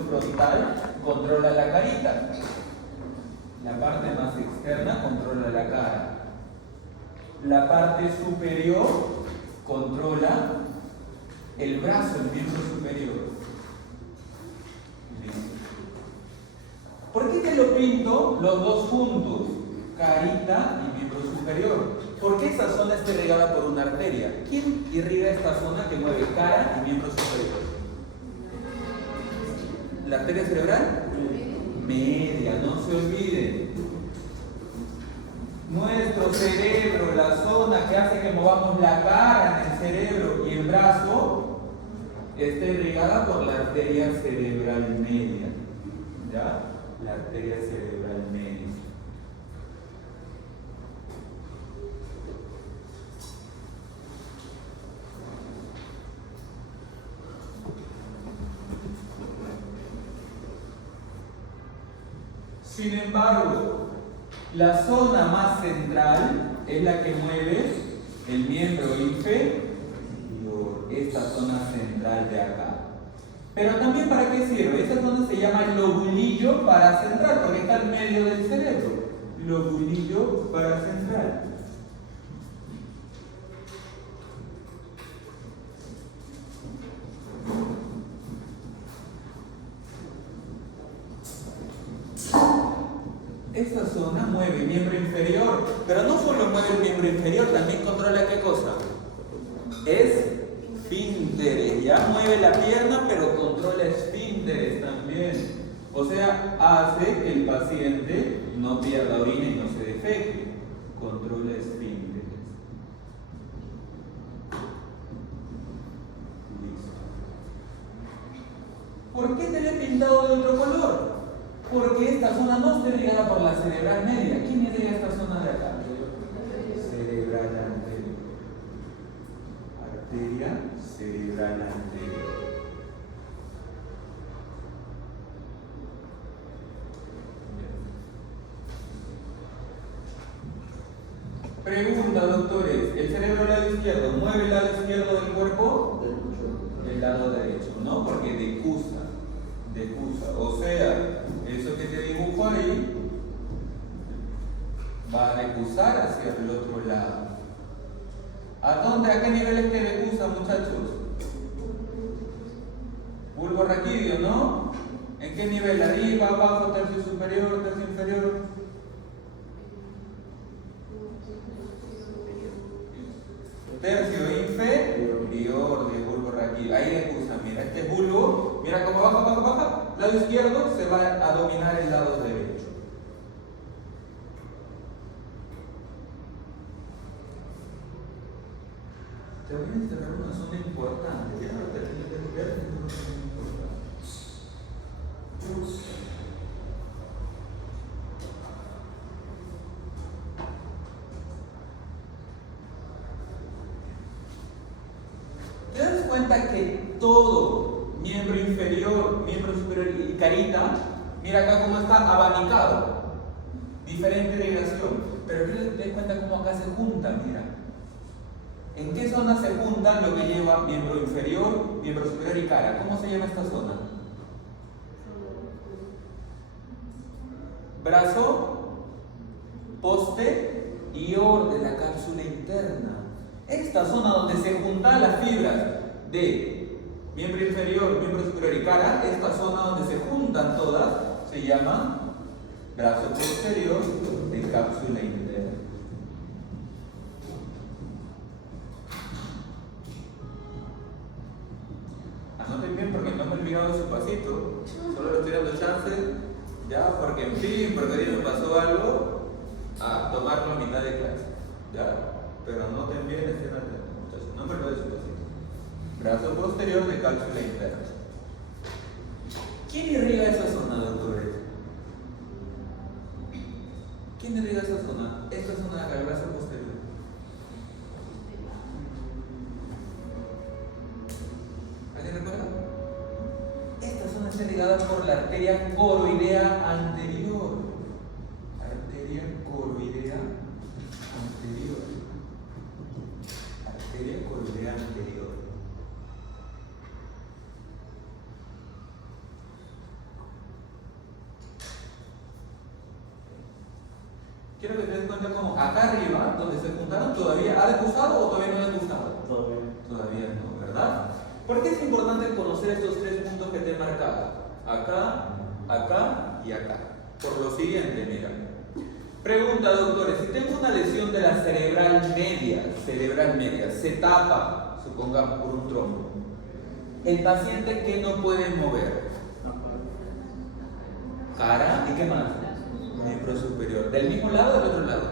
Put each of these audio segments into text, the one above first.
frontal controla la carita. La parte más externa controla la cara. La parte superior controla el brazo, el miembro superior. Listo. ¿Por qué te lo pinto los dos juntos? Carita y miembro superior. Porque esa zona está irrigada por una arteria. ¿Quién irriga esta zona que mueve cara y miembro superior? ¿La arteria cerebral? Media, no se olviden. Nuestro cerebro, la zona que hace que movamos la cara en el cerebro y el brazo, está irrigada por la arteria cerebral media. ¿Ya? La arteria cerebral media. Sin embargo, la zona más central es la que mueve el miembro inferior, esta zona central de acá. Pero también, ¿para qué sirve? Esa zona se llama lobulillo paracentral, porque está en medio del cerebro. Lobulillo paracentral. Esta zona mueve el miembro inferior, pero no solo mueve el miembro inferior, también controla ¿qué cosa? Esfínteres. Ya mueve la pierna, pero controla esfínteres también. O sea, hace que el paciente no pierda orina y no se defeque. Controla esfínteres. Listo. ¿Por qué te lo he pintado de otro color? Porque esta zona no está irrigada por la cerebral media. ¿Quién irriga esta zona de acá? Cerebral anterior. Arteria cerebral anterior. Pregunta, doctores. ¿El cerebro al lado izquierdo mueve el lado izquierdo del cuerpo? El lado derecho, ¿no? Porque decusa. O sea, eso que te dibujo ahí va a decusar hacia el otro lado. ¿A dónde? ¿A qué nivel es que decusa, muchachos? Bulbo raquídeo, ¿no? ¿En qué nivel? Arriba, abajo, tercio superior, tercio inferior. Tercio inferior de bulbo raquídeo. Ahí decusa, mira, este es bulbo. Mira cómo baja. Lado izquierdo se va a dominar el lado derecho. Te voy a encerrar una zona importante. ¿Te das cuenta que todo miembro inferior, miembro superior y carita, mira acá cómo está abanicado? Diferente irrigación. Pero te das cuenta cómo acá se juntan, mira. ¿En qué zona se juntan lo que lleva miembro inferior, miembro superior y cara? ¿Cómo se llama esta zona? Brazo, posterior de la cápsula interna. Esta zona donde se juntan las fibras de miembro inferior, miembro superior y cara, esta zona donde se juntan todas, se llama brazo posterior de cápsula interna. Anoten bien porque no me he olvidado su pasito, solo le estoy dando chance, ya, porque en fin, porque hoy me pasó algo, a tomarlo a mitad de clase, ya, pero anoten bien, estén atentos, muchachos, no me olviden su pasito. Brazo posterior de cápsula interna. ¿Quién irriga esa zona, doctores? ¿Quién irriga esa zona? Esta zona de acá, el brazo posterior. ¿Alguien recuerda? Esta zona está irrigada por la arteria coroidea anterior. Arteria coroidea anterior. Arteria coroidea anterior. Quiero que te des cuenta como acá arriba, donde se juntaron, ¿todavía ha degustado o todavía no ha degustado? Todavía no, ¿verdad? ¿Por qué es importante conocer estos tres puntos que te he marcado? Acá, acá y acá. Por lo siguiente, mira. Pregunta, doctores, si tengo una lesión de la cerebral media, se tapa, supongamos, por un trombo. El paciente, ¿qué no puede mover? Cara, ¿y qué más? Miembro superior. ¿Del mismo lado o del otro lado?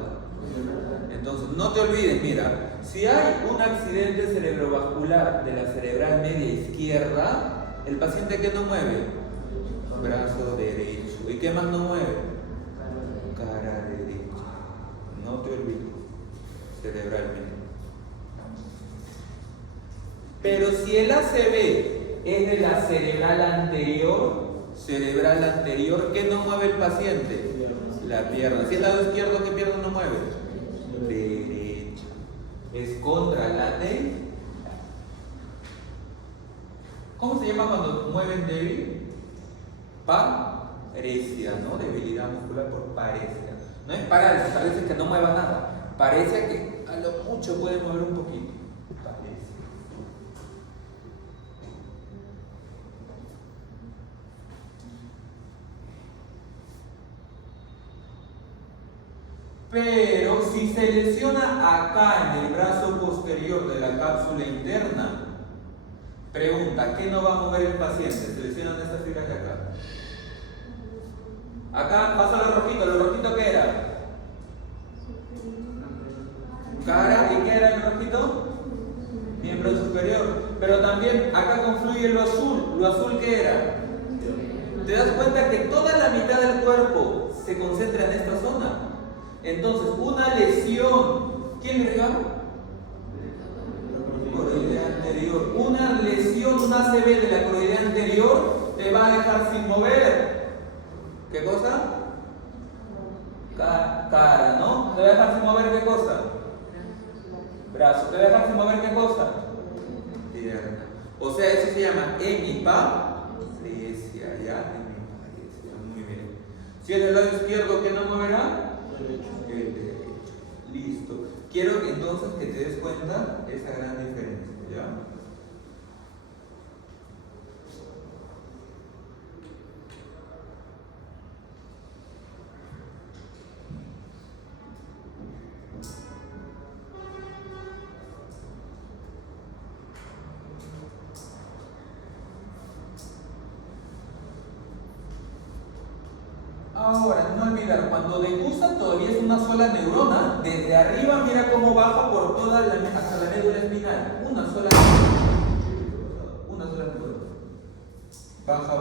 Entonces, no te olvides, mira, si hay un accidente cerebrovascular de la cerebral media izquierda, el paciente, ¿qué no mueve? Brazo derecho. ¿Y qué más no mueve? Cara derecha. No te olvides. Cerebral media. Pero si el ACV es de la cerebral anterior, ¿qué no mueve el paciente? La pierna. Si es el lado izquierdo, ¿qué pierna no mueve? Derecha. Es contralateral. ¿Cómo se llama cuando mueven débil? Paresia, ¿no? Debilidad muscular por paresia. No es parálisis, parece que no mueva nada. Parece que a lo mucho puede mover un poquito. Paresia. Pero si se lesiona acá en el brazo posterior de la cápsula interna, pregunta, ¿qué no va a mover el paciente? Se lesionan estas fibras de acá. Acá pasa lo rojito ¿qué era? Cara, ¿y qué era el rojito? Miembro superior. Pero también acá confluye lo azul ¿qué era? ¿Te das cuenta que toda la mitad del cuerpo se concentra en esta zona? Entonces, una lesión, ¿quién le regala? Coroidea anterior. Una lesión, un ACV de la coroidea anterior te va a dejar sin mover. ¿Qué cosa? Cara, ¿no? ¿Te va a dejar sin mover qué cosa? Brazo. ¿Te va a dejar sin mover qué cosa? Pierna. O sea, eso se llama hemiparesia, ¿ya? Hemiparesia, muy bien. Si es del lado izquierdo, ¿qué no moverá? El derecho. Listo. Quiero que entonces que te des cuenta esa gran diferencia, ¿ya? Ahora, no olvidar, cuando degusta todavía es una sola neurona, desde arriba mira cómo baja por toda hasta la médula espinal, una sola neurona. Baja.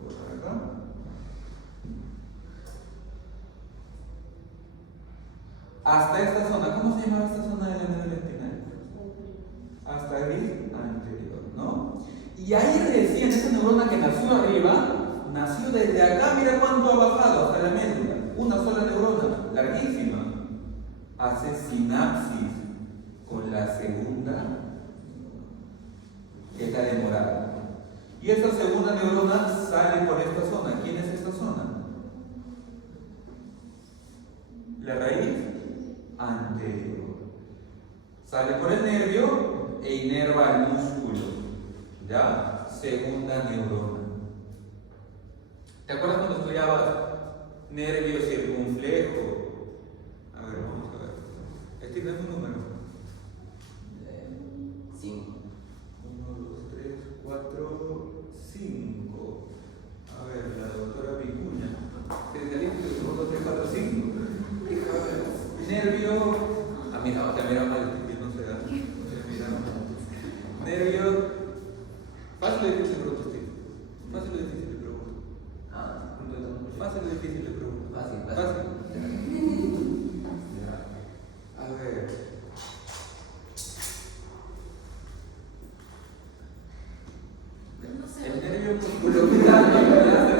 Por acá. Hasta esta zona, ¿cómo se llama esta zona de la médula espinal? Hasta gris anterior, ¿no? Y ahí recién esa neurona que nació arriba, nació desde acá, mira cuánto ha bajado hasta la médula. Una sola neurona, larguísima. Hace sinapsis con la segunda, que es la demorada. Y esta segunda neurona sale por esta zona. ¿Quién es esta zona? La raíz anterior. Sale por el nervio e inerva el músculo. ¿Ya? Segunda neurona. ¿Te acuerdas cuando estudiabas nervio circunflejo? A ver, vamos a ver. Este es un número. 5. 1, 2, 3, 4, 5. A ver, la doctora Vicuña. ¿Se salió? 1, 2, 3, 4, 5. Nervio. Ah, mira, te mira mal, no se da. Nervio. Fácil o difícil pregunta usted. Fácil o difícil le pregunto. Fácil o difícil le pregunto. Fácil. A ver. El nervio musculocutáneo.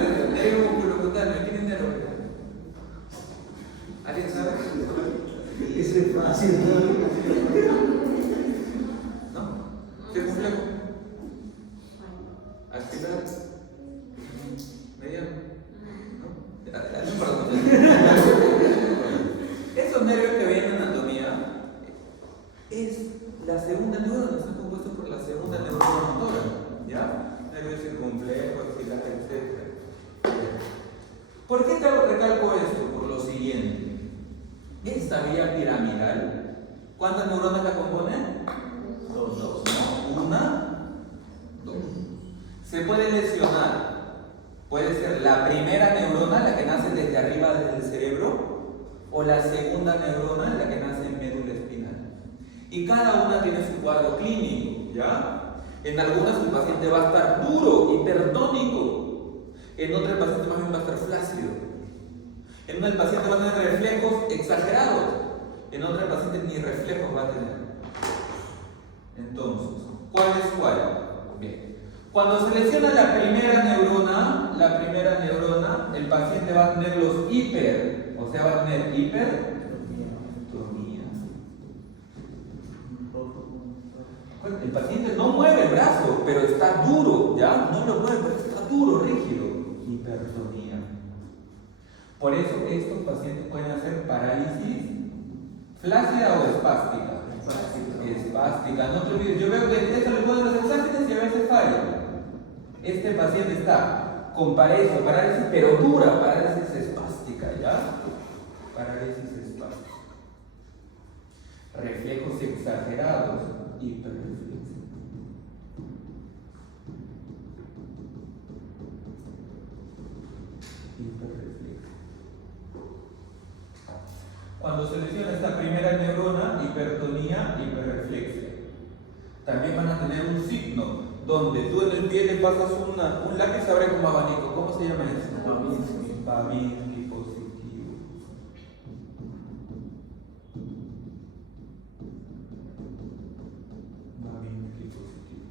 El nervio musculocutáneo. ¿Quién es nervio? ¿Alguien sabe? Eso es fácil, ¿no? Circunflejo. Axilar. Mediano. ¿No? hemorragia piramidal, ¿cuántas neuronas la componen? Dos. ¿No? Una, dos. Se puede lesionar. Puede ser la primera neurona, la que nace desde arriba del cerebro, o la segunda neurona, la que nace en médula espinal. Y cada una tiene su cuadro clínico, ¿ya? En algunas el paciente va a estar duro, hipertónico. En otras el paciente más bien va a estar flácido. En una el paciente va a tener reflejos exagerados. En otra el paciente ni reflejos va a tener. Entonces, ¿cuál es cuál? Bien. Cuando se lesiona la primera neurona, el paciente va a tener los hiper, o sea, va a tener hipertonía. El paciente no mueve el brazo, pero está duro, ¿ya? No lo mueve, pero está duro, rígido. Hipertonía. Por eso estos pacientes pueden hacer parálisis flácida o espástica. Espástica, no te olvides. Yo veo que esto le ponen los exámenes y a veces falla. Este paciente está con parálisis, pero dura, parálisis espástica, ¿ya? Parálisis espástica. Reflejos exagerados, hiperreflexia. Hiperreflexia. Cuando se lesiona esta primera neurona, hipertonía, hiperreflexia. También van a tener un signo donde tú en el pie le pasas un lápiz, abre como abanico. ¿Cómo se llama eso? Babinski positivo. Babinski positivo.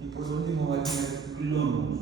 Y por último va a tener clonus.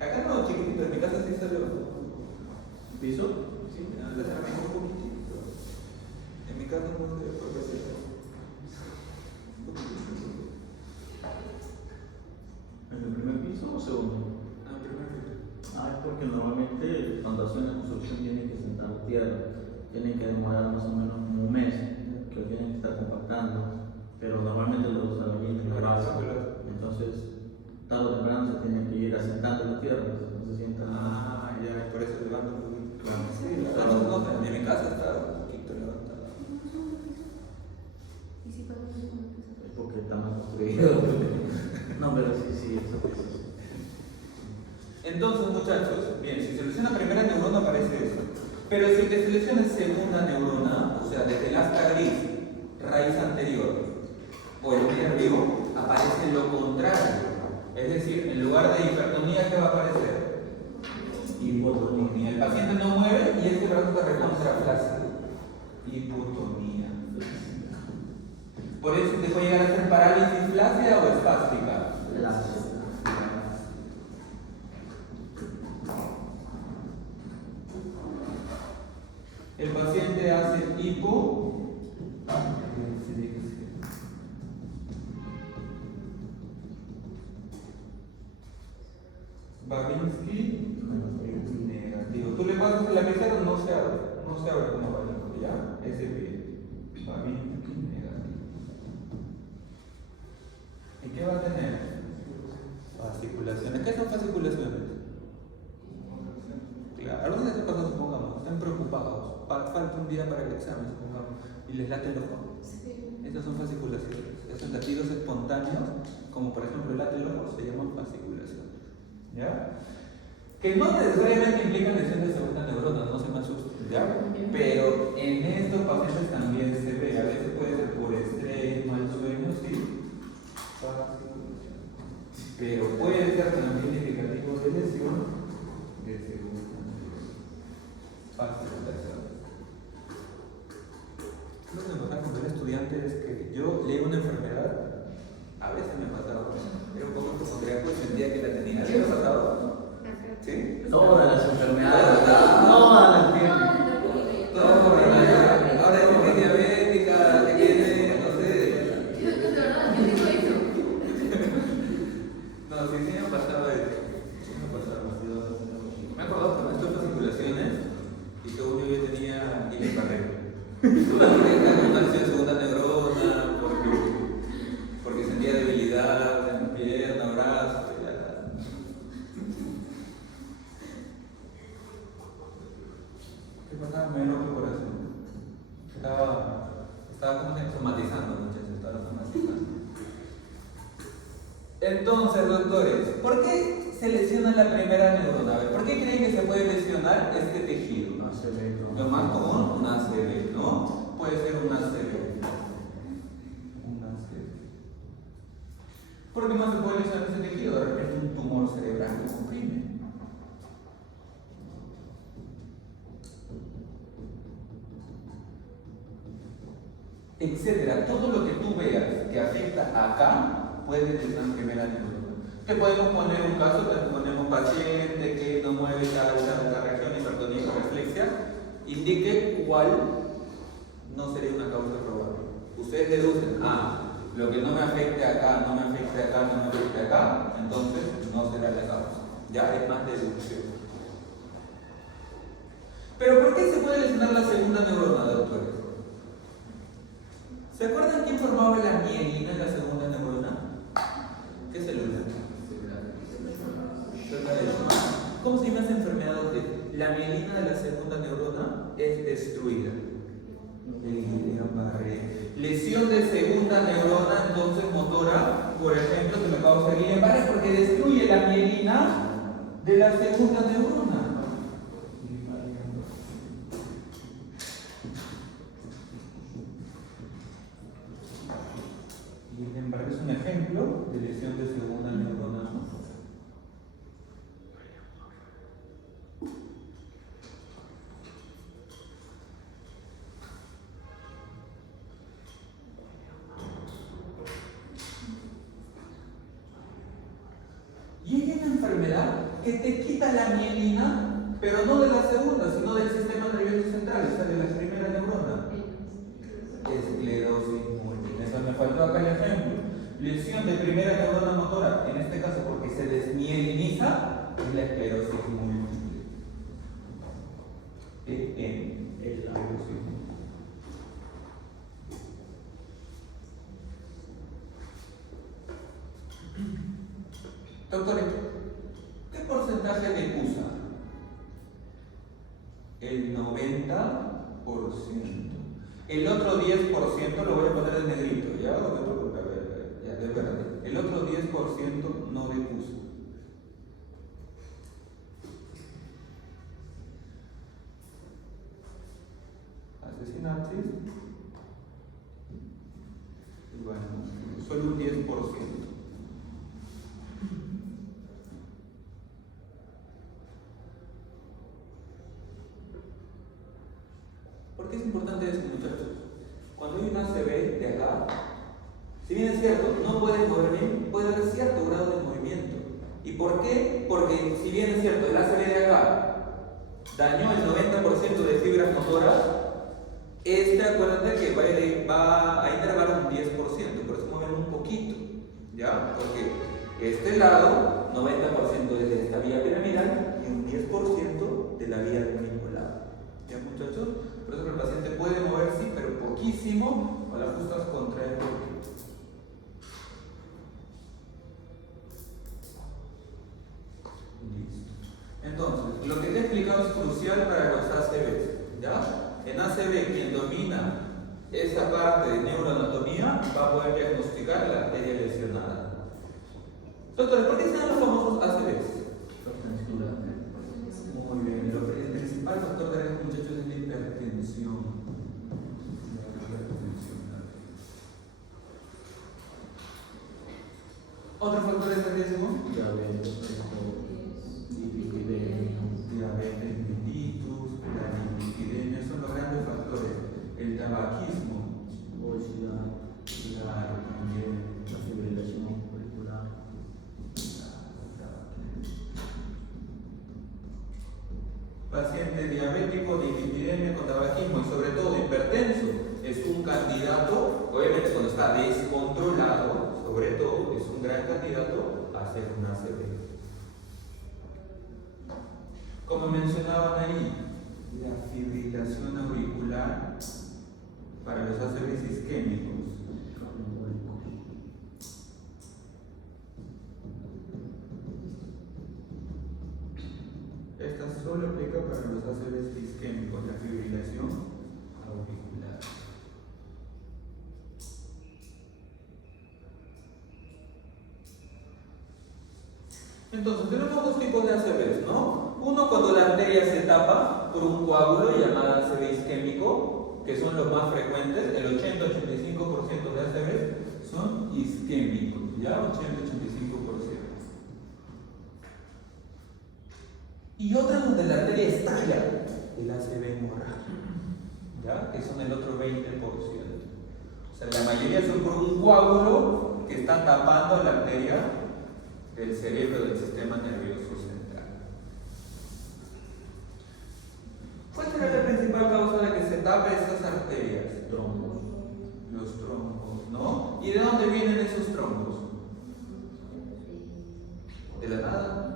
Acá no, chiquitito, en mi casa sí salió. ¿Piso? Sí, la cerámica un poquitito. En mi casa no se ve por qué. ¿En el primer piso o segundo? Ah, primer piso. Es porque normalmente cuando hacen la construcción tienen que sentar tierra. Tienen que demorar más o menos como un mes, que lo tienen que estar compactando. Pero normalmente los albañiles lo hacen. Entonces, tarde o temprano se tienen que ir asentando la tierra, no se sientan. Ya, por eso levanto un poquito. Claro. Sí, no, en mi casa está un poquito levantado. Es porque está mal construido. No, pero sí, eso es. Entonces, muchachos, bien, si se lesiona primera neurona aparece eso. Pero si te selecciona segunda neurona, o sea, desde el asta gris, raíz anterior, o el nervio, aparece lo contrario. Es decir, en lugar de hipertonía, ¿qué va a aparecer? Hipotonía. El paciente no mueve y este brazo está recontra flácido. Hipotonía. Por eso te puede llegar a ser parálisis flácida o espástica. El paciente hace hipo. Babinski negativo. Tú le pasas el lapicero, no se abre como abanico, ¿ya? Ese pie. Babinski negativo. ¿Y qué va a tener? Fasciculaciones. ¿Qué son fasciculaciones? Claro, algunos de estos pasos, supongamos, están preocupados. Falta un día para el examen, supongamos, y les late el ojo. Estas son fasciculaciones. Esos latidos espontáneos, como por ejemplo el late el ojo, se llaman fasciculaciones. ¿Ya? Que no necesariamente implican lesión de segunda neurona, no se me asusten, ¿ya? Pero en estos pacientes también se ve, a veces puede ser por estrés, mal sueño, sí. Pero puede ser también indicativo de lesión de segunda neurona. ¿verdad? A veces me pasaba. Era un poco hipocondríaco y sentía que la tenía. ¿Sí me ha pasado? ¿Sí? Todas las enfermedades, todas las tienen. Ahora es diabética, que tiene, no sé. No, sí me ha pasado eso. Sí me ha pasado. Me acuerdo que me estuve en circulaciones y según yo tenía hipercarrera. Porque parecía segunda neurona, porque sentía debilidad en mi pierna, brazo, ¿qué pasaba? Me dio el corazón. Estaba como que traumatizando, muchachos, estaba traumatizando. Entonces, doctores, ¿por qué se lesiona la primera neurona? A ver, ¿por qué creen que se puede lesionar este tejido? Lo más común, un ACV, ¿no? Puede ser un ACV. ¿Por qué más se puede lesionar ese tejido? De repente un tumor cerebral que comprime. Etcétera. Todo lo que tú veas que afecta acá puede lesionar primera neurona. Te podemos poner un caso, te ponemos paciente que no mueve la región hipertonía o reflexia, indique cuál no sería una causa probable. Ustedes deducen, lo que no me afecte acá, no me afecte acá, no me afecte acá, entonces no será la causa. Ya es más deducción. Pero ¿por qué se puede lesionar la segunda neurona, doctores? ¿Se acuerdan quién formaba la mielina en la segunda neurona? ¿Qué célula? ¿Cómo se llama esa enfermedad donde la mielina de la segunda neurona es destruida? Lesión de segunda neurona, entonces motora, por ejemplo, se me causa Guillain-Barré porque destruye la mielina de la segunda neurona. Guillain-Barré es un ejemplo de lesión de segunda neurona motora. Y hay una enfermedad que te quita la mielina, pero no de la segunda, sino del sistema nervioso central, esa de la primera neurona. Esclerosis múltiple. Eso me faltó acá el ejemplo. Lesión de primera neurona motora, en este caso porque se desmieliniza, es la esclerosis múltiple. Es la esclerosis múltiple. Doctores, ¿qué porcentaje de usa? El 90%. El otro 10% lo voy a poner en negrito, ¿ya? A ver, ya, espérate. El otro 10% no de uso. Asesinatos. Bueno, solo un 10%. ¿Por qué es importante esto, muchachos? Cuando hay un ACV de acá, si bien es cierto, no puedes mover bien, puede haber cierto grado de movimiento. ¿Y por qué? Porque si bien es cierto, el ACV de acá dañó el 90% de fibras motoras, acuérdate que va a inervar un 10%, por eso mueven un poquito, ¿ya? Porque este lado, 90% es de esta vía piramidal y un 10% de la vía del mismo lado. ¿Ya, muchachos? Por eso que el paciente puede mover, sí, pero poquísimo, o la ajustas contra el bloque. Listo. Entonces, lo que te he explicado es crucial para los ACVs, ¿ya? En ACV, quien domina esa parte de neuroanatomía va a poder diagnosticar la arteria lesionada. Doctores, ¿por qué se dan los famosos ACVs? Muy bien, el principal factor de riesgo, muchachos, es la hipertensión. ¿Otros factores de riesgo? Diabetes, mellitus, la lipidemia, son los grandes factores. El tabaquismo, obesidad, claro, también. paciente diabético, dislipidemia con tabaquismo y sobre todo hipertenso, es un candidato, obviamente cuando está descontrolado, sobre todo, es un gran candidato a hacer una ACV. Como mencionaban ahí, la fibrilación auricular para los ACVs isquémicos. Esta solo aplica para los ACVs isquémicos, la fibrilación auricular. Entonces, tenemos dos tipos de ACVs, ¿no? Uno cuando la arteria se tapa por un coágulo llamado ACV isquémico, que son los más frecuentes, el 80-85% de ACVs son isquémicos, ¿ya? 80-85%. Y otro donde la arteria estalla, el ACV hemorrágico, ¿ya? Que son el otro 20%. O sea, la mayoría son por un coágulo que está tapando la arteria del cerebro del sistema nervioso central. ¿Cuál será la principal causa de que se tape estas arterias? Trombos. Los trombos, ¿no? ¿Y de dónde vienen esos trombos? ¿De la nada?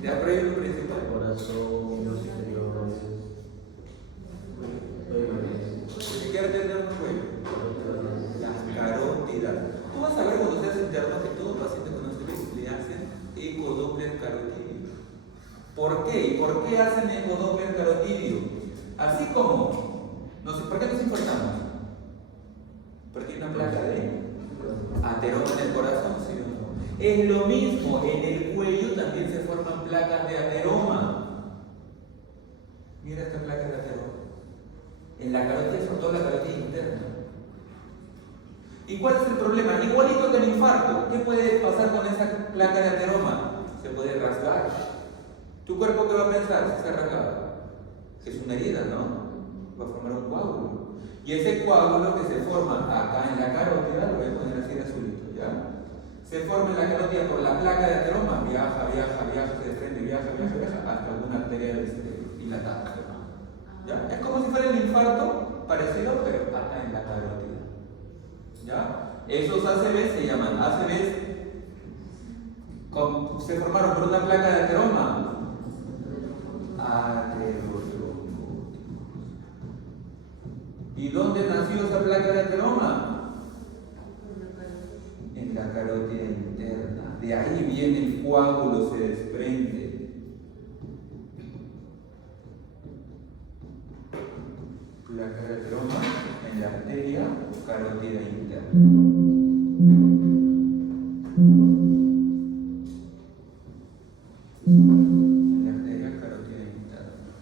De arreglo principal. Corazón, los interiores. Ni siquiera tenemos cuello. Las carótidas. Tú vas a ver cuando seas interno que todo paciente con ACV le hacen ecodoppler carotidio. ¿Por qué? ¿Y por qué hacen ecodoppler carotidio? Así como, no sé, ¿por qué nos importamos? Porque hay una placa de ateroma en el corazón, ¿sí o no? Es lo mismo, en el cuello también se forman placas de ateroma. Mira esta placa de ateroma. En la carótida, sobre todo la carótida interna. ¿Y cuál es el problema? Igualito que el infarto. ¿Qué puede pasar con esa placa de ateroma? Se puede rasgar. ¿Tu cuerpo qué va a pensar si está rasgado? Que es una herida, ¿no? Va a formar un coágulo. Y ese coágulo que se forma acá en la carótida, lo voy a poner así de azulito, ¿ya? Se forma en la carótida por la placa de ateroma, viaja, se desprende, viaja, hasta alguna arteria dilatada. ¿Ya? Es como si fuera el infarto, parecido, pero acá en la carótida. ¿Ya? Esos ACVs se llaman ACVs, se formaron por una placa de ateroma. Ateroscleróticos. ¿Y dónde nació esa placa de ateroma? En la carótida interna. De ahí viene el coágulo, se desprende. Placa de ateroma en la arteria carótida interna. En la arteria carótida interna.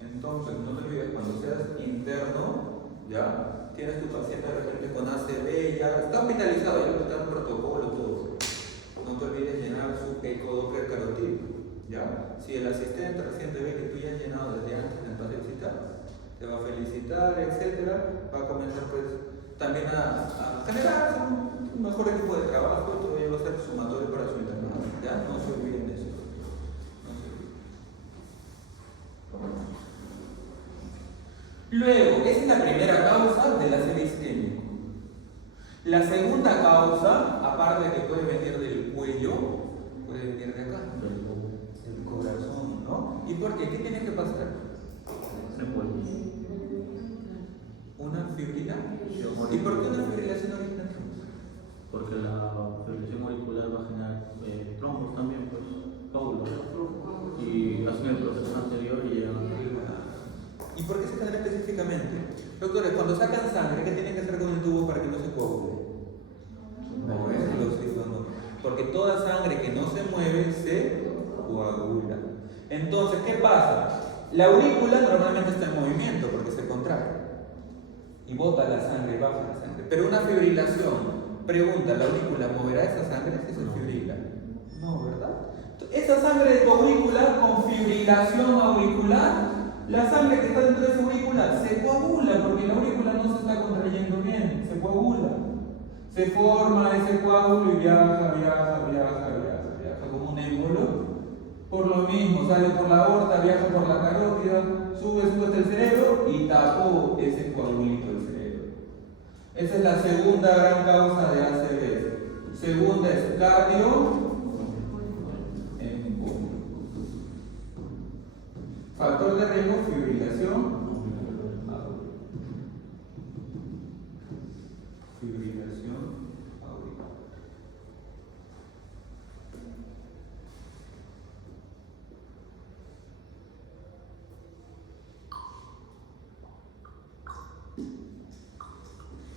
Entonces, no te olvides, cuando seas interno, ya tienes tu paciente de repente con ACV, ya está hospitalizado, ya le está en protocolo, todo. No te olvides llenar su ecodoppler carotídeo. ¿Ya? Si el asistente reciente ve que tú ya has llenado desde antes del pase de visita, te va a felicitar, etc. Va a comenzar pues también a generar un mejor equipo de trabajo, todo ello va a ser sumatorio para su internado. ¿Ya? No se olviden de eso. No se olviden. Luego, esa es la primera causa del ACV isquémico. La segunda causa, aparte de que puede venir del cuello, puede venir de acá, del corazón, ¿no? ¿Y por qué? ¿Qué tiene que pasar? Una fibrilación. ¿Y por qué una fibrilación auricular? Porque la fibrilación auricular va a generar trombos también, pues, coágulos. Y hacen el proceso anterior y llegan a... ¿Y por qué se genera específicamente? Doctores, cuando sacan sangre, ¿qué tienen que hacer con el tubo para que no se coagule? Moverlo, sí o no. Porque toda sangre que no se mueve se coagula. Entonces, ¿qué pasa? La aurícula normalmente está en movimiento porque se contrae y bota la sangre, baja la sangre. Pero una fibrilación, pregunta, ¿la aurícula moverá esa sangre si se fibrila? No, ¿verdad? Esa sangre de tu aurícula con fibrilación auricular, la sangre que está dentro de esa aurícula se coagula porque la aurícula no se está contrayendo bien, se coagula. Se forma ese coágulo y viaja como un émbolo. Por lo mismo, sale por la aorta, viaja por la carótida, sube hasta el cerebro y tapó ese coagulito del cerebro. Esa es la segunda gran causa de ACV. Segunda es cardio. Factor de riesgo, fibrilación. Fibrilación auricular.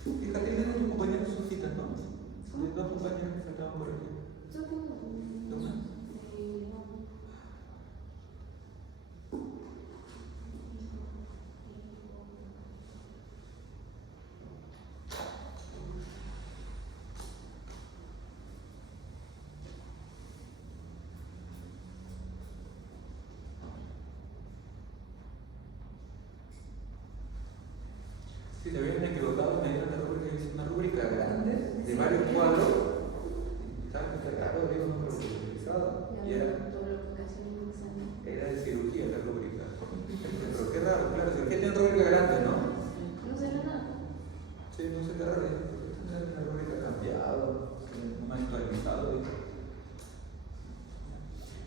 Fíjate, tienes tus compañeros sus citas, ¿no? Tienes dos compañeros que faltaban por aquí. ¿Dos más? Si te habían equivocado, me dieron la rúbrica, es una rúbrica grande, de varios cuadros. ¿Sabes qué raro? Digo, no utilizado. Y era de cirugía la rúbrica. Pero qué raro, claro, cirugía tiene rúbrica grande, ¿no? No sé nada. Sí, no sé qué raro. Tener una rúbrica cambiado, no me ha actualizado.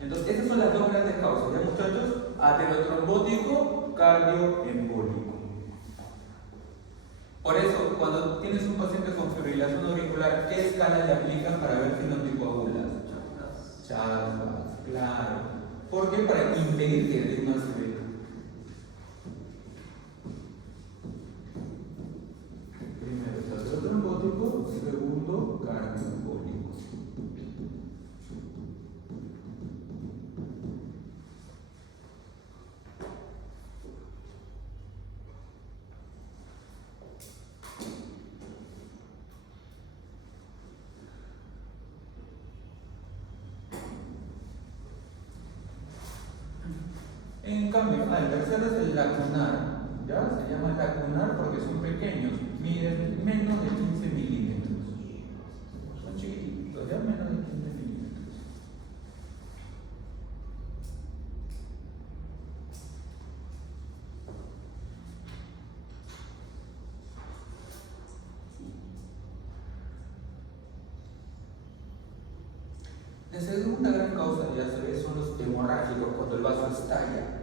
Entonces, esas son las dos grandes causas, ¿ya muchachos? Aterotrombótico, cardioembólico. Por eso, cuando tienes un paciente con fibrilación auricular, ¿qué escala le aplicas para ver si no anticoagulas? Chaspas, claro. ¿Por qué? Para impedir que dé una ACV. Primero es aterotrombótico, segundo cardioembólico. En cambio, el tercero es el lacunar, ¿ya? Se llama lacunar porque son pequeños, miden menos de 15 milímetros. Son chiquititos, ya menos de 15 milímetros. La segunda gran causa de ACV son los hemorrágicos, cuando el vaso estalla.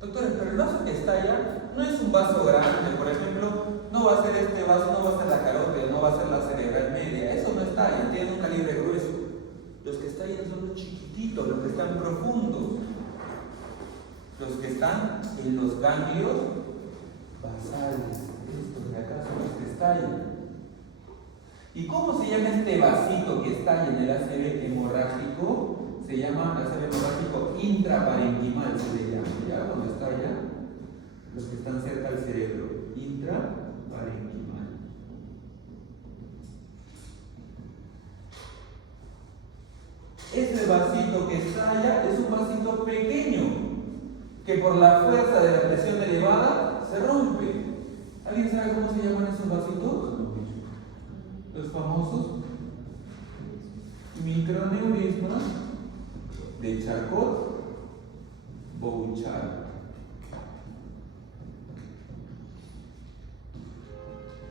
Doctores, pero el vaso que estalla no es un vaso grande, por ejemplo, no va a ser este vaso, no va a ser la carótida, no va a ser la cerebral media, eso no estalla, tiene un calibre grueso. Los que estallan son los chiquititos, los que están profundos, los que están en los ganglios basales, estos de acá son los que estallan. ¿Y cómo se llama este vasito que estalla en el ACV hemorrágico? Se llama ACV hemorrágico intraparenquimal, se le llama, ¿ya? Cuando estalla, los que están cerca del cerebro, intraparenquimal. Ese vasito que estalla es un vasito pequeño, que por la fuerza de la presión elevada se rompe. ¿Alguien sabe cómo se llaman esos vasitos? Los famosos microneurismas de Charcot-Bouchard.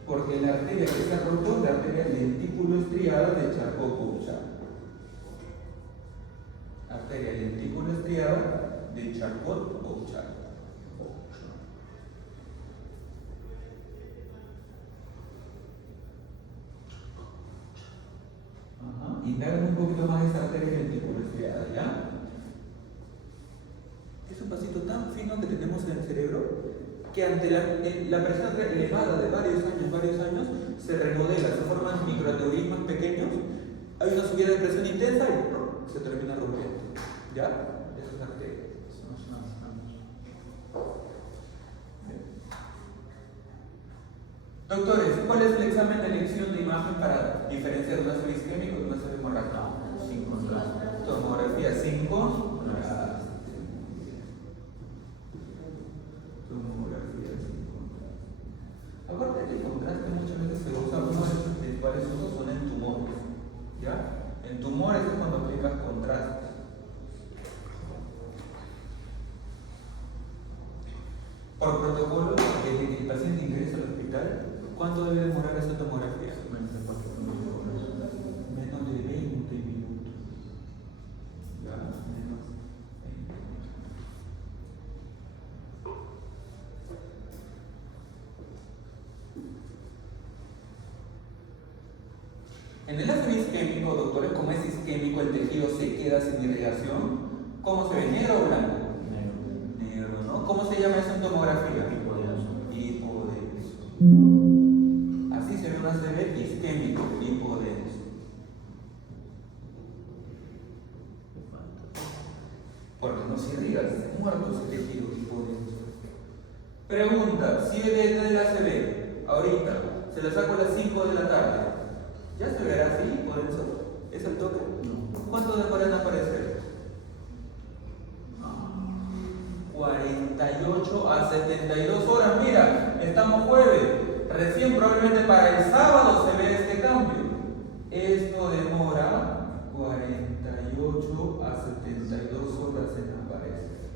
Porque la arteria que se ha roto es la arteria lentículo estriada de Charcot-Bouchard. Arteria lentículo estriada de Charcot-Bouchard. Indagan un poquito más esa arteria lentículo estriada, ¿ya? Es un vasito tan fino que tenemos en el cerebro que ante la presión elevada de varios años, se remodela, se forman microaneurismas pequeños, hay una subida de presión intensa y se termina rompiendo, ¿ya? Eso es arteria. Doctores, ¿cuál es el examen de elección de imagen para diferenciar una ACV isquémica de una ACV hemorrágica? Sin contraste. Tomografía sin contraste. Tomografía sin contraste. Aparte del contraste muchas veces se usa uno de los principales Por protocolo, desde que el paciente ingresa al hospital, ¿cuánto debe demorar esa tomografía? Menos de 20 minutos. Ya, menos 20 minutos. En el ACV isquémico, doctores, como es isquémico, el tejido se queda sin irrigación. ¿Cómo se ve? ¿Negro o blanco? Negro, ¿no? ¿Cómo se llama eso en tomografía? Hipodenso. Así se ve un ACV isquémico, hipodenso. Porque no se irriga, se muerto ese tejido hipodenso. Pregunta, si desde el ACV, ahorita, se lo saco a las 5 de la tarde, ¿ya se verá así, hipodenso? ¿Es el toque? No. ¿Cuánto demora en aparecer? 48 a 72 horas. Mira, estamos jueves. Recién probablemente para el sábado se ve este cambio. Esto demora 48 a 72 horas en aparecer.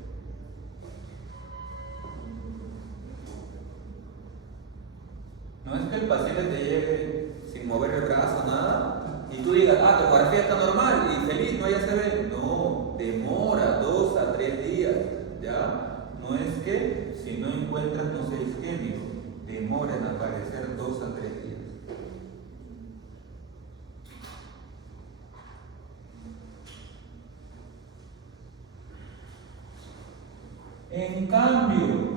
No es que el paciente te llegue sin mover el brazo, nada, y tú digas, ah, tu tomografía está normal y feliz, no hay ACV. No, demora 2 a 3 días. ¿Ya? No es que si no encuentras no sea isquémico, demora en aparecer 2 a 3 días. En cambio,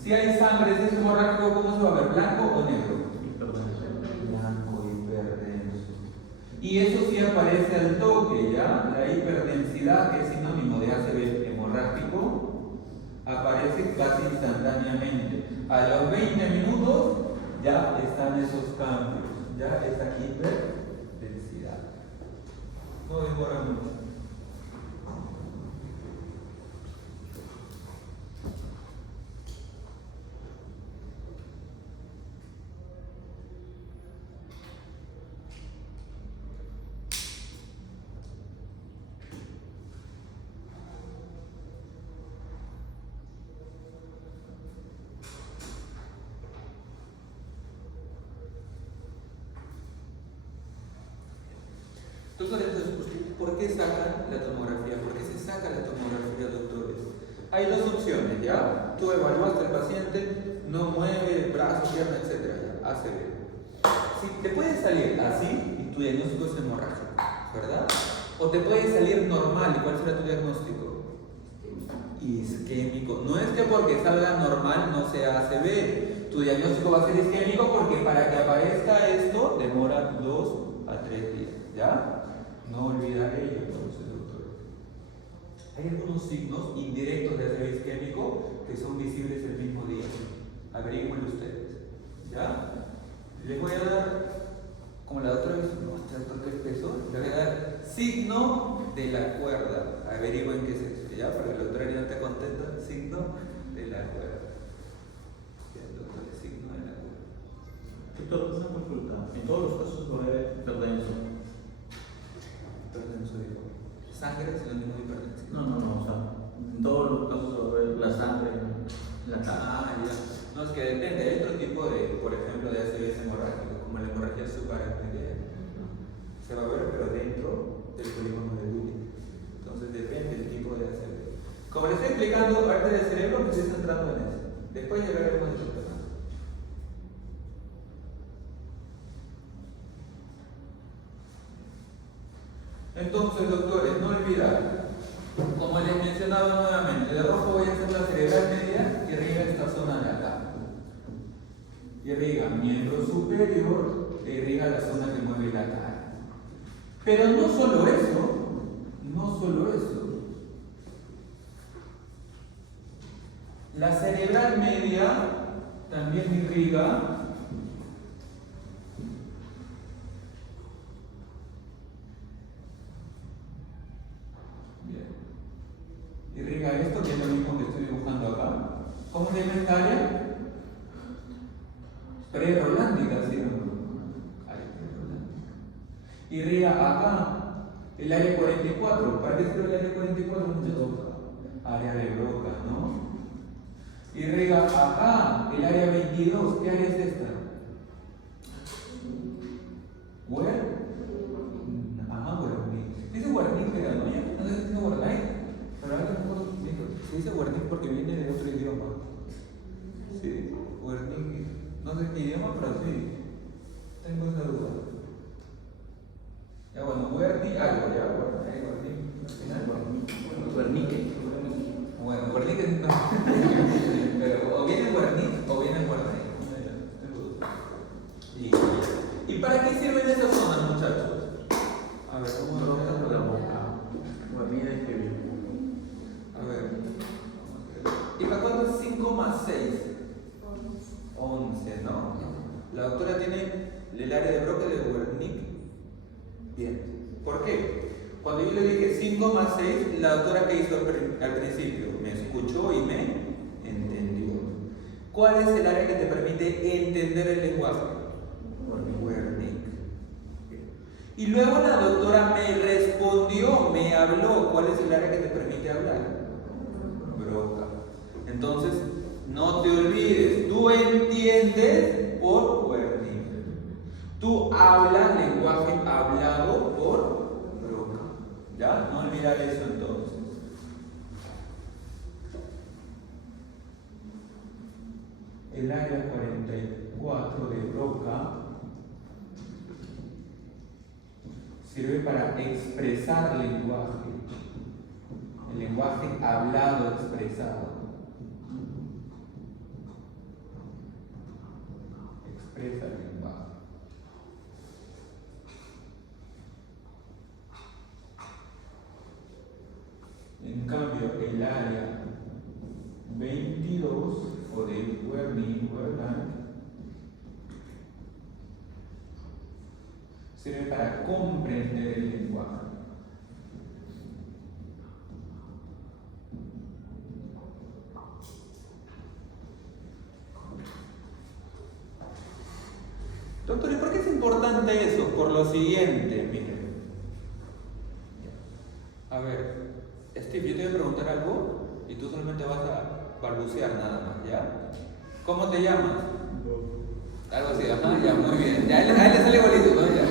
si hay sangre, si es hemorrágico, ¿cómo se va a ver? ¿Blanco o negro? Blanco, hiperdenso. Y eso sí aparece al toque, ¿ya? La hiperdensidad, que es sinónimo de ACV hemorrágico, aparece casi instantáneamente. A los 20 minutos ya están esos cambios, ya esa hiperdensidad. No demora mucho. Doctores, ¿por qué sacan la tomografía? ¿Por qué se saca la tomografía, doctores? Hay dos opciones, ¿ya? Tú evaluaste al paciente, no mueve brazo, pierna, etc. ACV. Si te puede salir así y tu diagnóstico es hemorrágico, ¿verdad? O te puede salir normal, ¿y cuál será tu diagnóstico? Isquémico. No es que porque salga normal no sea ACV. Tu diagnóstico va a ser isquémico porque para que aparezca esto demora 2 a 3 días, ¿ya? No olvidar ello, entonces, doctor. Hay algunos signos indirectos de ACV isquémico que son visibles el mismo día. Averigüenlo ustedes, ¿ya? Les voy a dar, como la otra vez, no, doctor, qué peso, le voy a dar signo de la cuerda. Averigüen qué es eso, ¿ya? Para que el doctor no esté contento. Signo de la cuerda. El doctor, el signo de la cuerda. Doctor, una consulta. En todos los casos va a haber hiperdenso. Hiperdenso, digo. Sangre es sinónimo de hiperdenso. No, o sea, en todos los casos va a haber la sangre en la cara. Ah, ya. No, es que depende. Hay otro tipo de, por ejemplo, de ACV hemorrágico, como la hemorragia subaracnoidea. Se va a ver, pero dentro del polígono de Lully. Entonces depende del tipo de ACV. Como les estoy explicando, parte del cerebro me estoy centrando en eso. Después llegaremos a otro tema. Entonces, doctores, no olvidar, como les mencionaba nuevamente, de rojo voy a hacer la cerebral media y irriga esta zona de acá. Irriga miembro superior e irriga la zona que mueve la cara. Pero no solo eso. La cerebral media también irriga irriga esto, que es lo mismo que estoy dibujando acá. ¿Cómo se llama esta área? Prerolándica, ¿sí? Irriga acá, El área 44, ¿para qué sirve el área 44, muchachos? Área de Broca, ¿no? Y rega acá, el área 22, ¿qué área es esta? ¿Where? Ajá, Wernicke. Dice Wernicke, pero no, ya no se dice Wernicke. Pero ahora se dice Wernicke porque viene de otro idioma. Sí, Wernicke. No sé qué idioma, pero sí. Tengo esa duda. Ya bueno, Wernicke, algo ya, Wernicke. Al final, Wernicke. Bueno, Wernicke no. Pero o viene Wernicke o viene Wernicke. ¿Y para qué sirven esas zonas, muchachos? A ver, ¿cómo Broca por la boca. Wernicke escribió. A ver. ¿Y para cuánto es 5 más 6? 11, ¿no? La doctora tiene el área de Broca de Wernicke. Bien. ¿Por qué? Cuando yo le dije 5 más 6, la doctora ¿qué hizo al principio? Me escuchó y me entendió. ¿Cuál es el área que te permite entender el lenguaje? Wernicke. Y luego la doctora me respondió, me habló. ¿Cuál es el área que te permite hablar? Broca. Entonces, no te olvides, tú entiendes por Wernicke. Tú hablas lenguaje hablado por Broca. ¿Ya? No olvidar eso entonces. El área 44 de Broca sirve para expresar lenguaje. El lenguaje hablado expresado. Expresa el lenguaje. En cambio, el área 22 o de Wernicke sirve para comprender el lenguaje. Doctor, ¿y por qué es importante eso? Por lo siguiente, miren. A ver, Steve, yo te voy a preguntar algo y tú solamente vas a balbucear nada más, ¿ya? ¿Cómo te llamas? Algo así, ajá, ya, muy bien. Ya, a él le sale igualito, ¿no? Ya.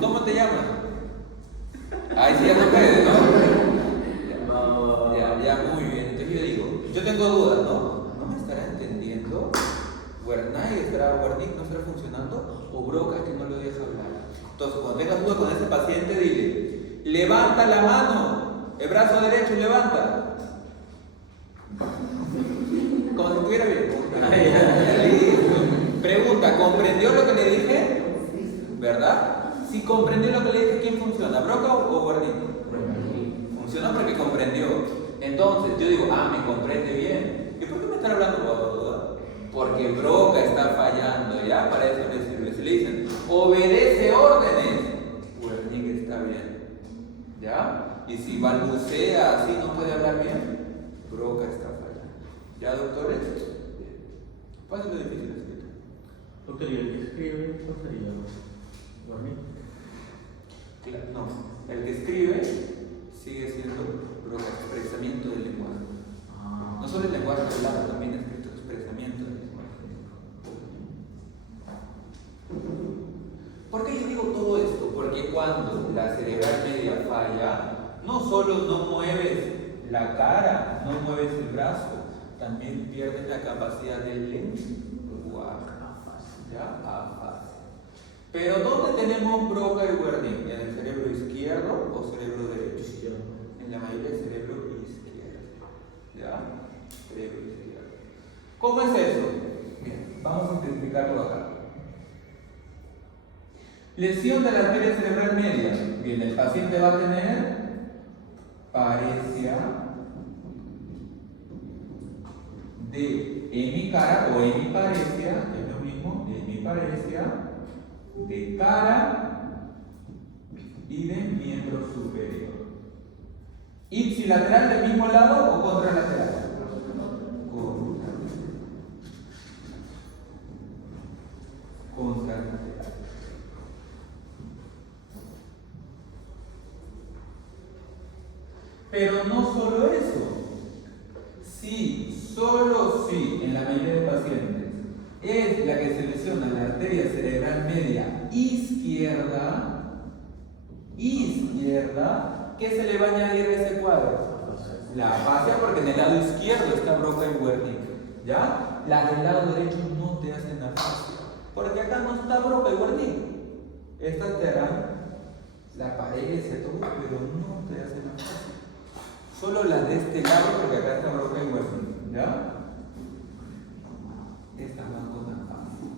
¿Cómo te llamas? Ahí sí ya no puede, ¿no? Ya, muy bien. Entonces yo digo, yo tengo dudas, ¿no? ¿No me estará entendiendo? ¿Wernicke no estará funcionando? ¿O Broca que no lo deja hablar? Entonces, cuando tengas dudas con ese paciente, dile, levanta la mano, el brazo derecho levanta. Como si estuviera bien. Pregunta, ¿comprendió lo que le dije? ¿Verdad? Si comprendió lo que le dije, ¿quién funciona? ¿Broca o Wernicke? Funciona porque comprendió. Entonces, yo digo, me comprende bien. ¿Y por qué me están hablando? Porque Broca está fallando, ¿ya? Para eso le sirve. Se le dicen, obedece órdenes. Wernicke está bien, ¿ya? Y si balbucea así, no puede hablar bien, Broca está fallando. ¿Ya, doctores? Bien. Fácil o difícil escrito. Doctor, ¿y el que escribe cuál sería? ¿Wernicke? No, el que escribe sigue siendo Broca, expresamiento del lenguaje. No solo el lenguaje hablado, también escrito expresamiento del lenguaje. ¿Por qué yo digo todo esto? Porque cuando la cerebral media falla, no solo no mueves la cara, no mueves el brazo, también pierdes la capacidad del lenguaje. ¿Ya? Afasia. Pero ¿dónde tenemos Broca y Wernicke? ¿En el cerebro izquierdo o cerebro derecho? Izquierdo. En la mayoría del cerebro izquierdo. ¿Ya? Cerebro izquierdo. ¿Cómo es eso? Bien, vamos a simplificarlo acá. Lesión de la arteria cerebral media. Bien, el paciente va a tener paresia de hemicara o hemiparesia, que es lo mismo, hemiparesia de cara y de miembro superior. ¿Ipsilateral del mismo lado o contralateral? Contralateral. solo eso. Solo si en la mayoría de pacientes es la que se lesiona la arteria cerebral media izquierda, ¿qué se le va a añadir a ese cuadro? La afasia, porque en el lado izquierdo está Broca y Wernicke, ¿ya? Las del lado derecho no te hacen afasia, porque acá no está Broca y Wernicke. Estas te harán la pared, todo, pero no te hacen afasia. Solo las de este lado, porque acá está Broca y Wernicke, ¿ya? Estas van con afasia.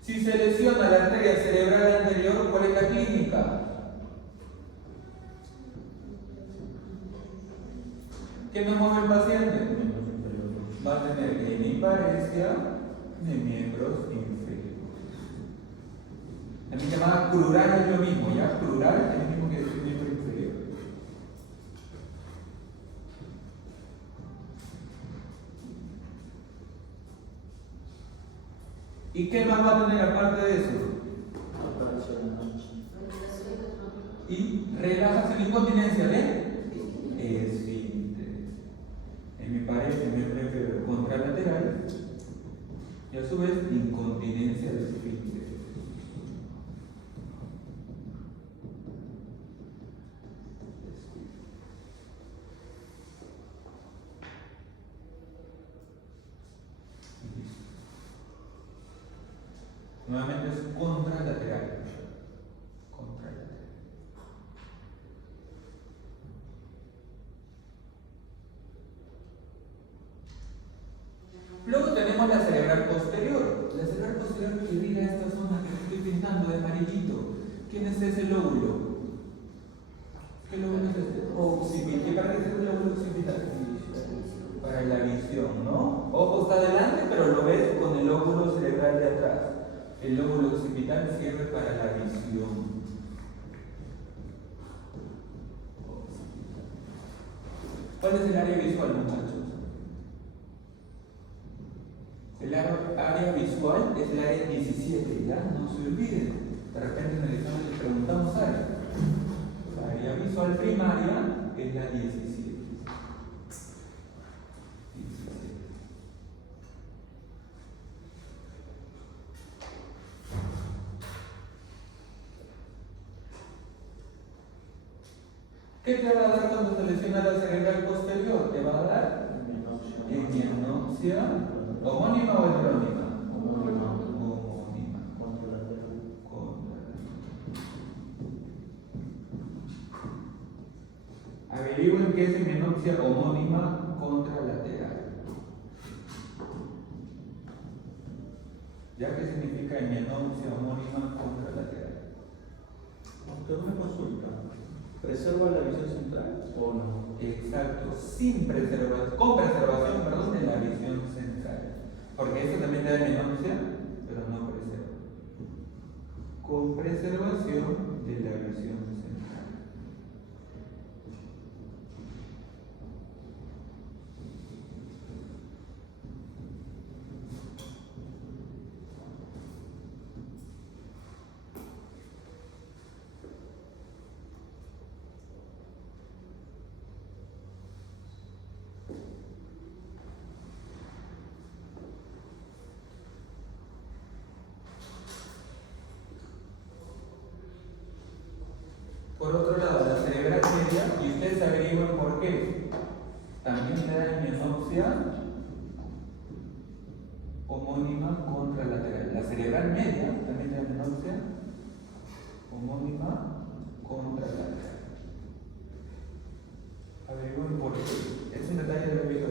Si se lesiona la arteria cerebral anterior, ¿cuál es la clínica? ¿Qué nos mueve el paciente? Va a tener hemiparesia de miembros inferiores. También llamada crural es lo mismo, ¿ya? Crural es lo mismo que decir miembro inferior. ¿Y qué más va a tener aparte de eso? Y relajación, incontinencia de esfínter. En mi pareja, miembro inferior contralateral, y a su vez incontinencia de esfínter. Nuevamente es contralateral. Luego tenemos la cerebral posterior. La cerebral posterior que irriga esta zona que estoy pintando de amarillito. ¿Quién es ese lóbulo? ¿Qué lóbulo es este? Occipital. ¿Y para qué es el lóbulo occipital? Para la visión, ¿no? Ojo está adelante, pero lo ves con el lóbulo cerebral de atrás. El lóbulo occipital sirve para la visión. ¿Cuál es el área visual, muchachos? El área visual es el área 17, ¿ya? No se olviden. De repente en el examen les preguntamos área. La área visual primaria es la 17. ¿Qué te va a dar cuando se lesiona la cerebral posterior? Te va a dar hemianopsia homónima o heterónima. Homónima. Averigüen qué es hemianopsia homónima contralateral. ¿Ya qué significa hemianopsia homónima contralateral? Aunque una consulta, ¿preserva la visión central o no? Exacto, con preservación de la visión central. Porque eso también te da hemianopsia, pero no preserva. Con preservación de la visión central. Por otro lado, la cerebral media, y ustedes averiguan por qué, también te da hemianopsia homónima contralateral. La cerebral media también te da hemianopsia homónima contralateral. Averigüen por qué. Es un detalle de la vida.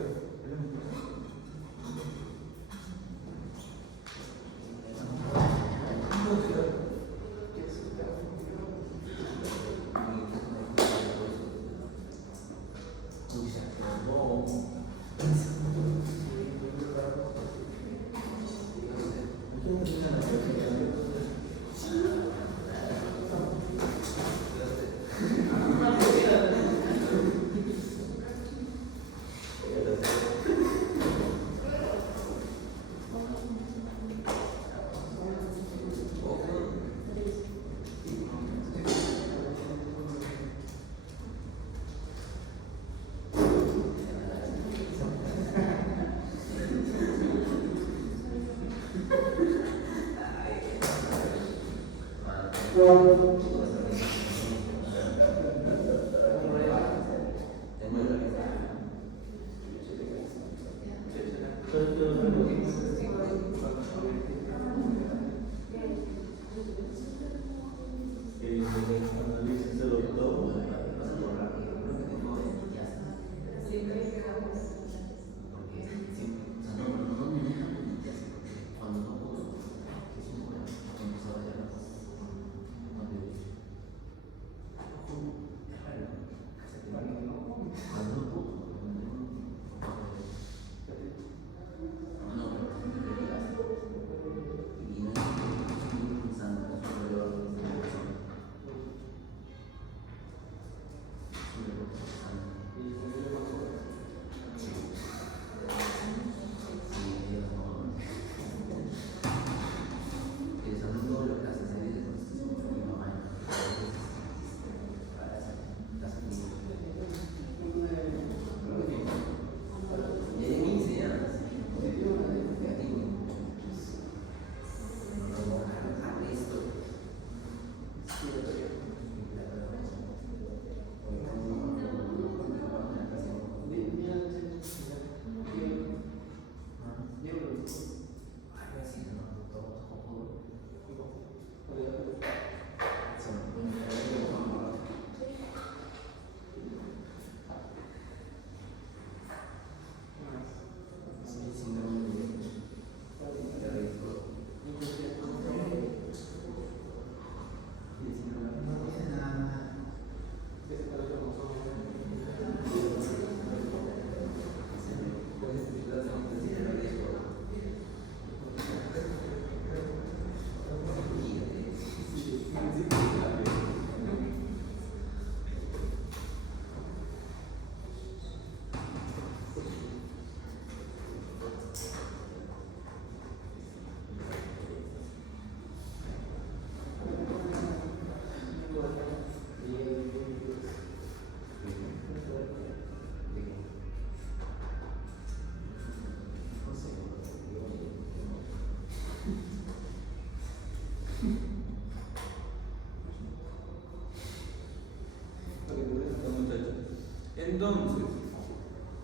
Entonces,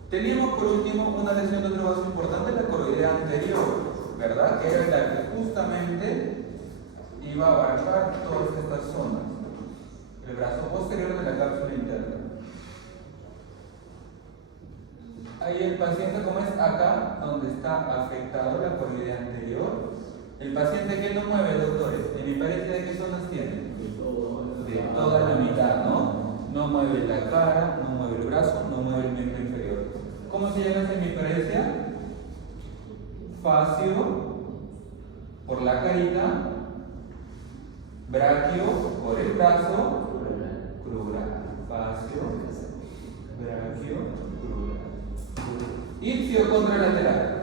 teníamos por último una lesión de otro vaso importante, la coroidea anterior, ¿verdad? Que era la que justamente iba a abarcar todas estas zonas. El brazo posterior de la cápsula interna. Ahí el paciente, como es acá, donde está afectado la coroidea anterior. El paciente que no mueve, doctores, en mi pareja, ¿de qué zonas tiene? De toda la mitad, ¿no? No mueve la cara, no mueve el brazo, no mueve el miembro inferior. ¿Cómo se llama esa hemiparesia? Facio, por la carita, braquio, por el brazo, crural. Facio, braquio, crural. Ipsio contralateral.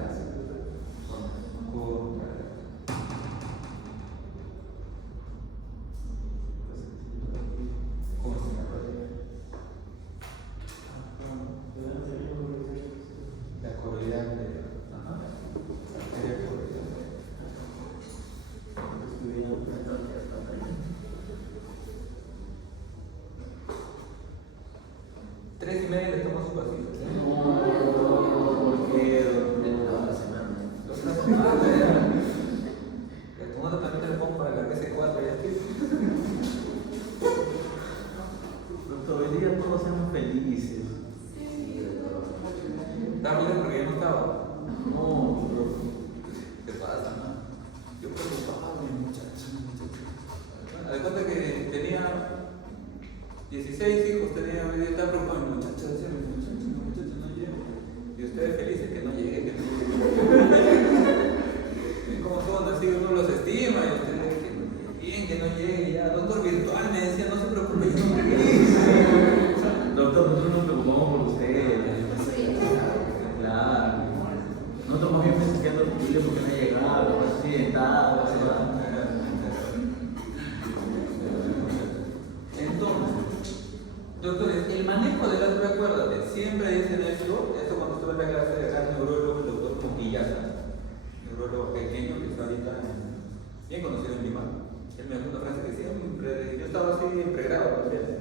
ecuatorial.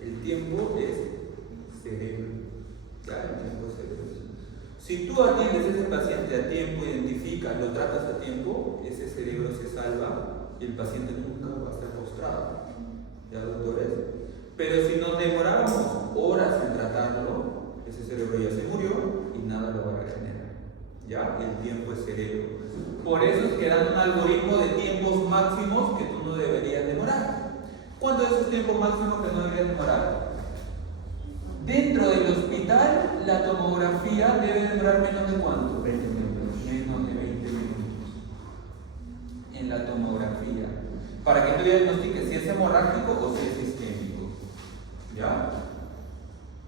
El tiempo es cerebro. Ya, el tiempo es cerebro. Si tú atiendes a ese paciente a tiempo, identificas, lo tratas a tiempo, ese cerebro se salva y el paciente nunca va a estar postrado. ¿Ya, doctores? Pero si nos demorábamos horas en tratarlo, ese cerebro ya se murió y nada lo va a regenerar. ¿Ya? El tiempo es cerebro. Por eso es que dan un algoritmo de tiempos máximos que tú no deberías demorar. ¿Cuántos de esos tiempos máximos que no deberías demorar? Dentro del hospital, la tomografía debe demorar menos de ¿cuánto? 20 minutos. Menos de 20 minutos. En la tomografía. Para que tú diagnostiques si es hemorrágico o si es isquémico. ¿Ya?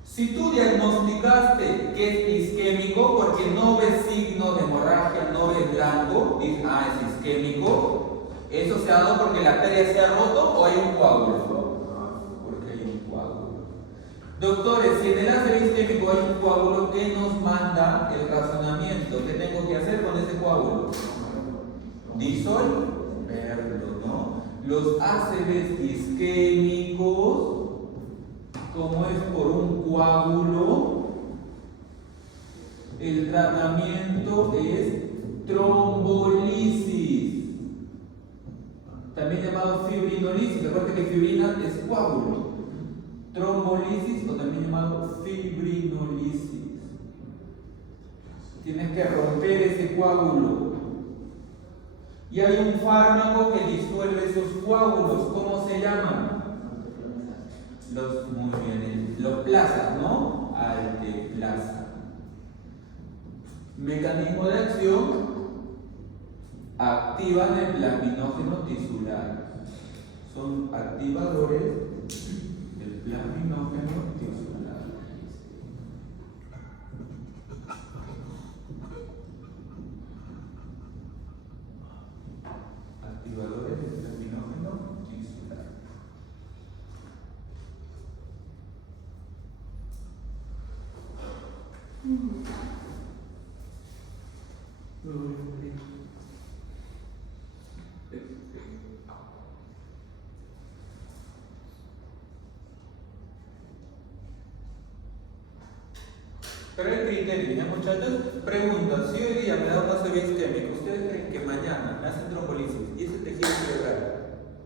Si tú diagnosticaste que es isquémico porque no ves signos de hemorragia, no ves blanco, dices, es isquémico, eso se ha dado porque la arteria se ha roto o hay un coágulo. Porque hay un coágulo. Doctores, si en el ácido isquémico hay un coágulo, ¿qué nos manda el razonamiento? ¿Qué tengo que hacer con ese coágulo? Disolverlo, ¿no? Los ACVs isquémicos, como es por un coágulo, el tratamiento es trombolisis, también llamado fibrinolisis. Recuerda que fibrina es coágulo. Trombolisis o también llamado fibrinolisis. Tienes que romper ese coágulo. Y hay un fármaco que disuelve esos coágulos. ¿Cómo se llama? Muy bien, los plazas, ¿no? Alteplasa. Mecanismo de acción: activan el plasminógeno tisular. Son activadores del plasminógeno tisular. Activadores del plasminógeno tisular. Pero el criterio, ¿ya, muchachos? Pregunta: si hoy día me da un ACV isquémico, ¿ustedes creen que mañana me hacen trombolisis y ese tejido cerebral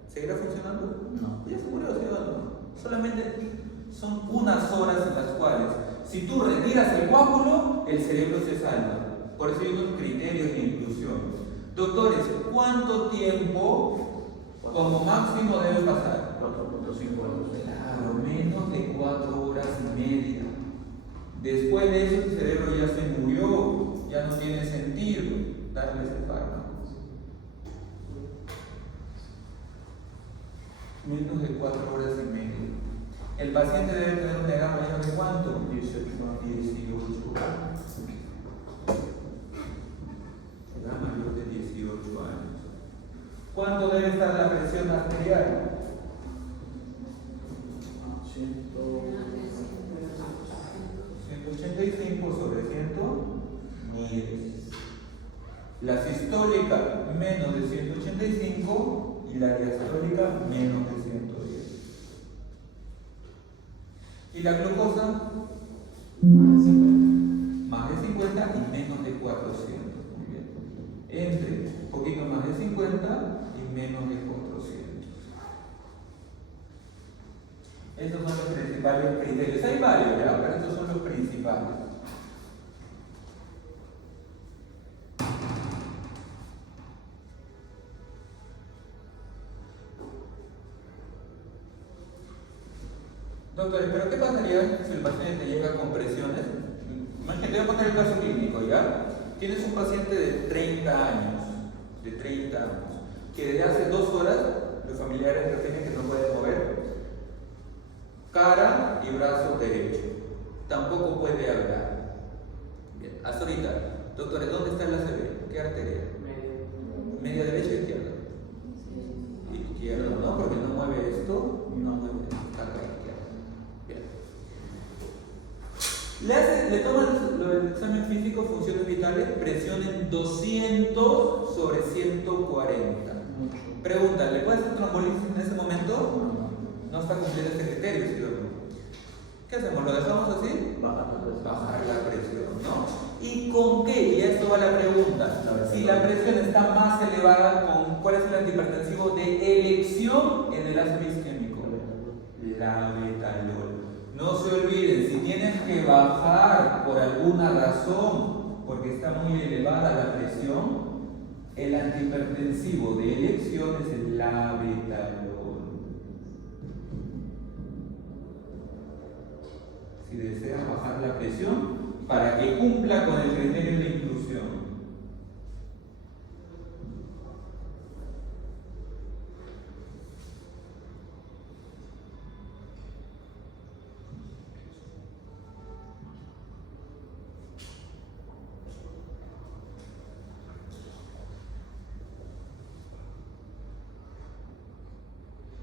seguirá funcionando? No. Ya se murió, ciudadano. Solamente son unas horas en las cuales, si tú retiras el coágulo, el cerebro se salva. Por eso hay unos criterios de inclusión. Doctores, ¿cuánto tiempo como máximo debe pasar? 4.5 horas. Claro, menos de 4 horas y media. Después de eso, el cerebro ya se murió, ya no tiene sentido darle ese fármaco. Menos de 4 horas y media. El paciente debe tener una edad mayor de ¿cuánto? 18 años. Edad mayor de 18 años. ¿Cuánto debe estar la presión arterial? 185 sobre 110. La sistólica menos de 185 y la diastólica menos de 110. ¿Y la glucosa? Más de 50 y menos de 400. Muy bien. Entre un poquito más de 50 y menos de 400. Estos son los principales criterios. Hay varios, ¿ya? Pero estos son los principales. Doctores, ¿pero qué pasaría si el paciente llega con presiones? Imagínate, voy a poner el caso clínico, ¿ya? Tienes un paciente de 30 años, que desde hace 2 horas los familiares refieren que no puede mover cara y brazo derecho. Tampoco puede hablar. Bien, hasta ahorita, doctores, ¿dónde está el ACV? ¿Qué arteria? ¿Media derecha o izquierda? Izquierda, ¿no? Porque no mueve esto, no mueve acá izquierda. Bien. Le toman el examen físico, funciones vitales, presión en 200 sobre 140. Pregunta: ¿le puede hacer trombolisis en ese momento? no está cumpliendo este criterio, ¿sí o no? ¿Qué hacemos? ¿Lo dejamos así? Bajar la presión, ¿no? ¿Y con qué? Y esto va la pregunta. Si la presión está más elevada, ¿cuál es el antihipertensivo de elección en el ácido isquémico? Labetalol. No se olviden, si tienes que bajar por alguna razón, porque está muy elevada la presión, el antihipertensivo de elección es el labetalol. Si deseas bajar la presión, para que cumpla con el criterio de inclusión.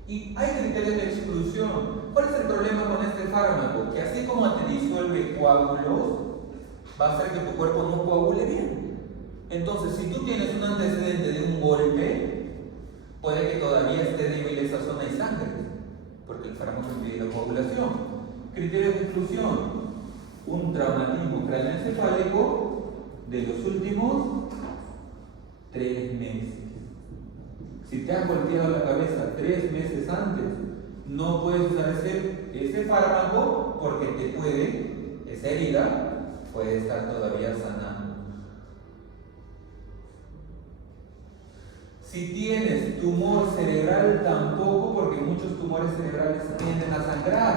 Y hay criterios de exclusión. ¿Cuál es el problema con este fármaco? Que así como te disuelve coágulos, va a hacer que tu cuerpo no coagule bien. Entonces, si tú tienes un antecedente de un golpe, puede que todavía esté débil esa zona y sangre, porque el fármaco impide la coagulación. Criterios de exclusión: un traumatismo craneoencefálico de los últimos 3 meses. Si te has golpeado la cabeza 3 meses antes, no puedes usar ese fármaco porque esa herida puede estar todavía sanando. Si tienes tumor cerebral, tampoco, porque muchos tumores cerebrales tienden a sangrar.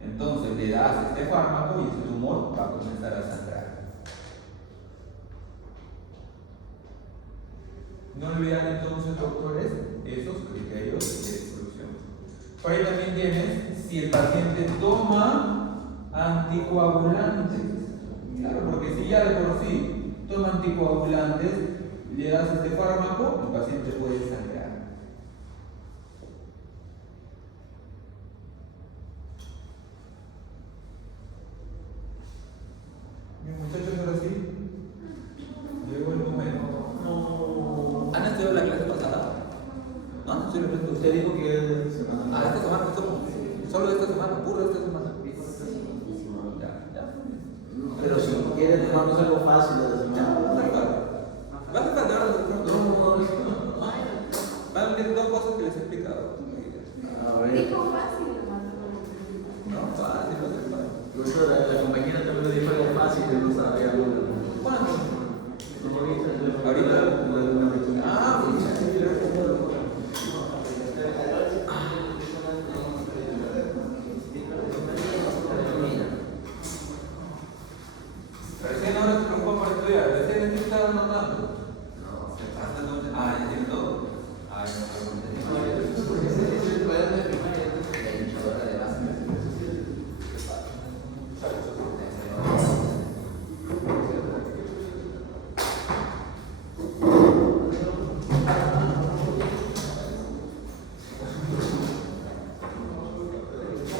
Entonces le das este fármaco y ese tumor va a comenzar a sangrar. No olvidan entonces, doctores, esos criterios de exclusión. Por ahí también tienes si el paciente toma anticoagulantes. Claro, porque si ya de por sí toma anticoagulantes, le das este fármaco, el paciente puede sangrar. Bien, muchachos, ahora sí. Llegó el momento. ¿Han estudiado la clase pasada? ¿No han estudiado la clase pasada? Usted dijo que es esta semana. Esta semana, solo esta semana, puro esta semana. Ya. Pero si quiere tomarnos algo fácil de desechar. ¿Vas a estar de ahora? Van a venir 2 cosas que les he explicado. A ver. Dijo fácil, No, fácil, no es fácil. Por eso la compañera también le dijo algo fácil que no sabía algo. ¿Cuándo? Ahorita. Ah, recién ahora se preocupa por estudiar, recién estaba notando.